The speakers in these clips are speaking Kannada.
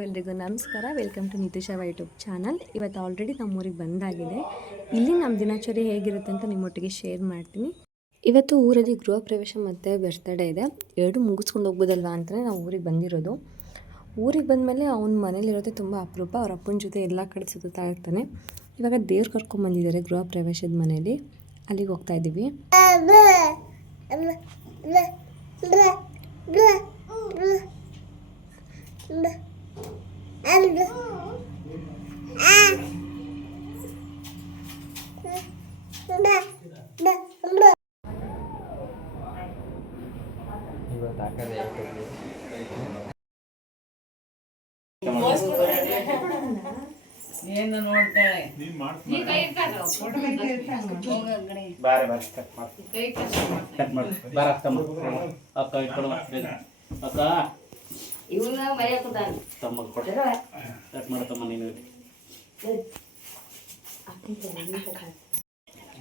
ಎಲ್ರಿಗೂ ನಮಸ್ಕಾರ welcome to Nitisha YouTube channel ಇವತ್ತು ಆಲ್ರೆಡಿ ನಮ್ಮೂರಿಗೆ ಬಂದಾಗಿದೆ ಇಲ್ಲಿ ನಮ್ಮ ದಿನಚರಿ ಹೇಗಿರುತ್ತೆ ಅಂತ ನಿಮ್ಮೊಟ್ಟಿಗೆ ಶೇರ್ ಮಾಡ್ತೀನಿ ಇವತ್ತು ಊರಲ್ಲಿ ಗೃಹ ಪ್ರವೇಶ ಮತ್ತು ಬರ್ತ್ಡೇ ಇದೆ ಎರಡು ಮುಗಿಸ್ಕೊಂಡು ಹೋಗ್ಬೋದಲ್ವಾ ಅಂತಲೇ ನಾವು ಊರಿಗೆ ಬಂದಿರೋದು ಊರಿಗೆ ಬಂದಮೇಲೆ ಅವ್ನ ಮನೇಲಿರೋದೇ ತುಂಬ ಅಪರೂಪ ಅವ್ರ ಅಪ್ಪನ ಜೊತೆ ಎಲ್ಲ ಕಡೆ ಸುತ್ತಾ ಇರ್ತಾನೆ ಇವಾಗ ದೇವ್ರು ಕರ್ಕೊಂಬಂದಿದ್ದಾರೆ ಗೃಹ ಪ್ರವೇಶದ ಮನೇಲಿ ಅಲ್ಲಿಗೆ ಹೋಗ್ತಾ ಇದ್ದೀವಿ ಇವತ್ತು ಹಾಕದೆ ಯಾಕಂದ್ರೆ ಏನು ನೋಡ್ತಾಳೆ? ಬಾರೆ ಬಾರೆ ಕಟ್ ಮಾಡಿ. ಕಟ್ ಮಾಡಿ. ಬಾರ ತಮ್ಮ ಅಕ್ಕ ಇಟ್ಕೊಡು ಅಕ್ಕ. ಇವನ್ನ ತಮ್ಮ ಕೊಟ್ಟು ಕಟ್ ಮಾಡ ತಮ್ಮ ನೀನು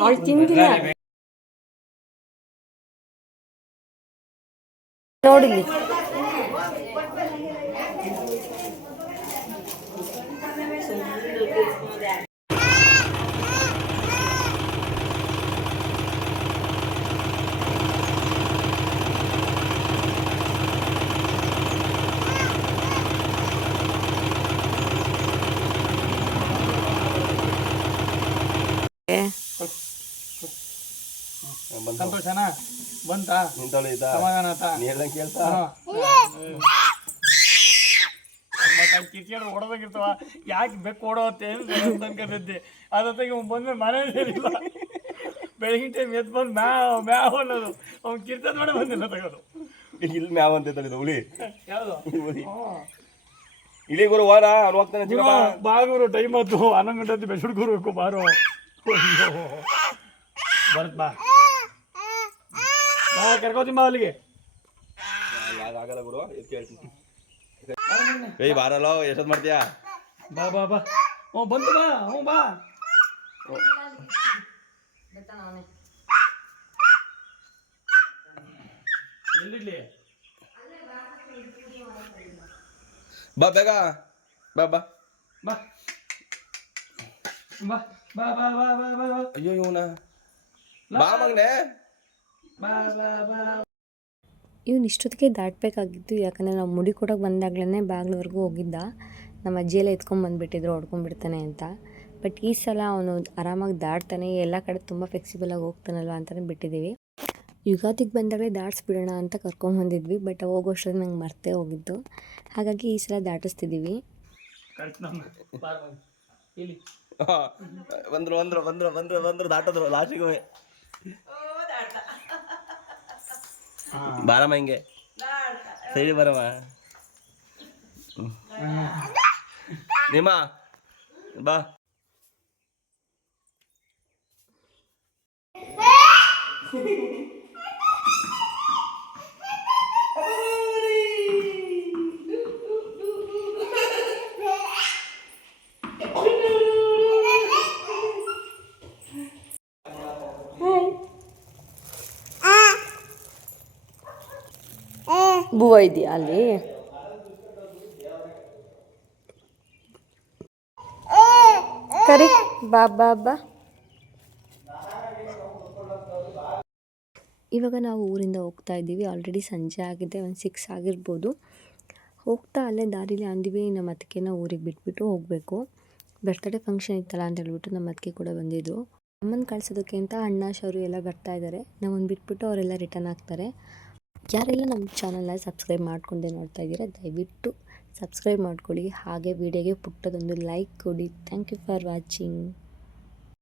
ಅವಳು ತಿಂದಿಲ್ಲ. ನೋಡಿಲಿ ಸಂತೋಷನಾ ಬಂತಾ? ಸಮಾಧಾನ ಆತಾ. ಕೇಳ್ತಾ? ಕಿರ್ಕಿಡ್ ಹೊಡೆದಾಗಿರ್ತವ ಯಾಕೆ ಬೆಕ್ಕು ಓಡೋತ್ತೆ ಅಂತ ಅನ್ಕೊಂಡಿದ್ದೆ. ಅದತ್ತಾಗಿ ಬಂದ್ಮೇಲೆ ಮನೆ ಸೇರಿಲ್ಲ. ಬೆಳಗಿನ ಟೈಮ್ ಎದ್ದು ಬಂದು ಮ್ಯಾವ್ ಮ್ಯಾವ್ ಅನ್ನೋದು. ಅವ್ನು ಕಿರ್ತದ ಮಾಡಿ ಬಂದಿಲ್ಲ ತಗೋದು. ಇಲ್ಲಿ ಮ್ಯಾವ್ ಅಂತ ತಳಿದ ಹುಳಿ ಯಾವುದು? ಇಲ್ಲಿ ಗುರು ವಾರ ಅವ್ರು ಹೋಗ್ತಾನೆ ಬಾಗುರು ಟೈಮ್ ಆಯ್ತು ಹನ್ನೊಂದು ಗಂಟೆ ಹೊತ್ತು ಬಾರು ಕೂರ್ಬೇಕು ಬಾರೋ. ಅಯ್ಯೋ. ಬರತ್ ಬಾ. ಬಾ ಕರ್ಕೋತೀನಿ ಬಾ ಅಲ್ಲಿಗೆ. ಆಗಲ್ಲ ಗುರು ಎದ್ ಹೇಳ್ತೀನಿ ಏಯ್ ಬಾರಲ್ಲ ಎಷ್ಟೊತ್ತು ಮಾಡ್ತೀಯಾ? ಬಾ ಬಾ ಬಾ. ಹ್ಞೂ ಬಂತು ಬಾ ಹ್ಞೂ ಬಾ. ಎಲ್ಲಿಡ್ಲಿ ಬಾ ಬೇಗ. ಬಾ ಬಾ. ಬಾ. ಬಾ. ಬಾ ಬಾ ಬಾ ಬಾ ಅಯ್ಯೋ ಇವನ ಬಾ ಮಗನೆ ಬಾ ಬಾ ಬಾ ಇವ್ನು ಇಷ್ಟೊತ್ತಿಗೆ ದಾಟಬೇಕಾಗಿತ್ತು ಯಾಕಂದರೆ ನಾವು ಮುಡಿ ಕೊಡೋಕೆ ಬಂದಾಗ್ಲೇ ಬಾಗ್ಲವರೆಗೂ ಹೋಗಿದ್ದ. ನಮ್ಮ ಅಜ್ಜಿಯೆಲ್ಲ ಎತ್ಕೊಂಡು ಬಂದುಬಿಟ್ಟಿದ್ರು ಹೊಡ್ಕೊಂಡ್ಬಿಡ್ತಾನೆ ಅಂತ. ಬಟ್ ಈ ಸಲ ಅವನು ಆರಾಮಾಗಿ ದಾಟ್ತಾನೆ ಎಲ್ಲ ಕಡೆ ತುಂಬ ಫ್ಲೆಕ್ಸಿಬಲಾಗಿ ಹೋಗ್ತಾನಲ್ವ ಅಂತಲೇ ಬಿಟ್ಟಿದ್ದೀವಿ ಯುಗಾದಿಗೆ ಬಂದಾಗಲೇ ದಾಟಿಸ್ಬಿಡೋಣ ಅಂತ ಕರ್ಕೊಂಬಂದಿದ್ವಿ ಬಟ್ ಹೋಗೋಷ್ಟರಲ್ಲಿ ನಂಗೆ ಮರ್ತೇ ಹೋಗಿದ್ದು ಹಾಗಾಗಿ ಈ ಸಲ ದಾಟಿಸ್ತಿದ್ದೀವಿ ಬಂದ್ರು ಬಂದ್ರು ಬಂದ್ರು ಬಂದ್ರು ಬಂದ್ರು ದಾಟದ್ರು ಲಾಸ್ಟಿಗೂ ಬಾರಮ್ಮ ಹಿಂಗೆ. ಸರಿ ಬರಮ್ಮ. ನಿಮ್ಮ ಬಾ. ಬೂವ ಇದೆಯಾ ಅಲ್ಲಿ? ಕರಿ, ಬಾ ಬಾ ಬಾ. ಇವಾಗ ನಾವು ಊರಿಂದ ಹೋಗ್ತಾ ಇದ್ದೀವಿ. ಆಲ್ರೆಡಿ ಸಂಜೆ ಆಗಿದೆ, ಒಂದು ಸಿಕ್ಸ್ ಆಗಿರ್ಬೋದು. ಹೋಗ್ತಾ ಅಲ್ಲೇ ದಾರಿಲಿ ಅಂದಿವಿ, ನಮ್ಮ ಅತ್ತಿಗೆನ ಊರಿಗೆ ಬಿಟ್ಬಿಟ್ಟು ಹೋಗಬೇಕು. ಬರ್ತ್ಡೇ ಫಂಕ್ಷನ್ ಇತ್ತಲ್ಲ ಅಂತ ಹೇಳ್ಬಿಟ್ಟು ನಮ್ಮ ಅತ್ತಿಗೆ ಕೂಡ ಬಂದಿದ್ದರು ಅಮ್ಮನ ಕಳ್ಸೋದಕ್ಕೆ ಅಂತ ಅಣ್ಣ ಶೌರಿ ಎಲ್ಲ ಬರ್ತಾ ಇದ್ದಾರೆ ನಮ್ಮನ್ನು ಬಿಟ್ಬಿಟ್ಟು ಅವರೆಲ್ಲ ರಿಟರ್ನ್ ಆಗ್ತಾರೆ. ಯಾರೆಲ್ಲ ನಮ್ಮ ಚಾನಲ್ನ ಸಬ್ಸ್ಕ್ರೈಬ್ ಮಾಡ್ಕೊಂಡೆ ನೋಡ್ತಾ ಇದ್ದೀರಾ, ದಯವಿಟ್ಟು ಸಬ್ಸ್ಕ್ರೈಬ್ ಮಾಡ್ಕೊಳ್ಳಿ. ಹಾಗೆ ವಿಡಿಯೋಗೆ ಪುಟ್ಟದೊಂದು ಲೈಕ್ ಕೊಡಿ. Thank you for watching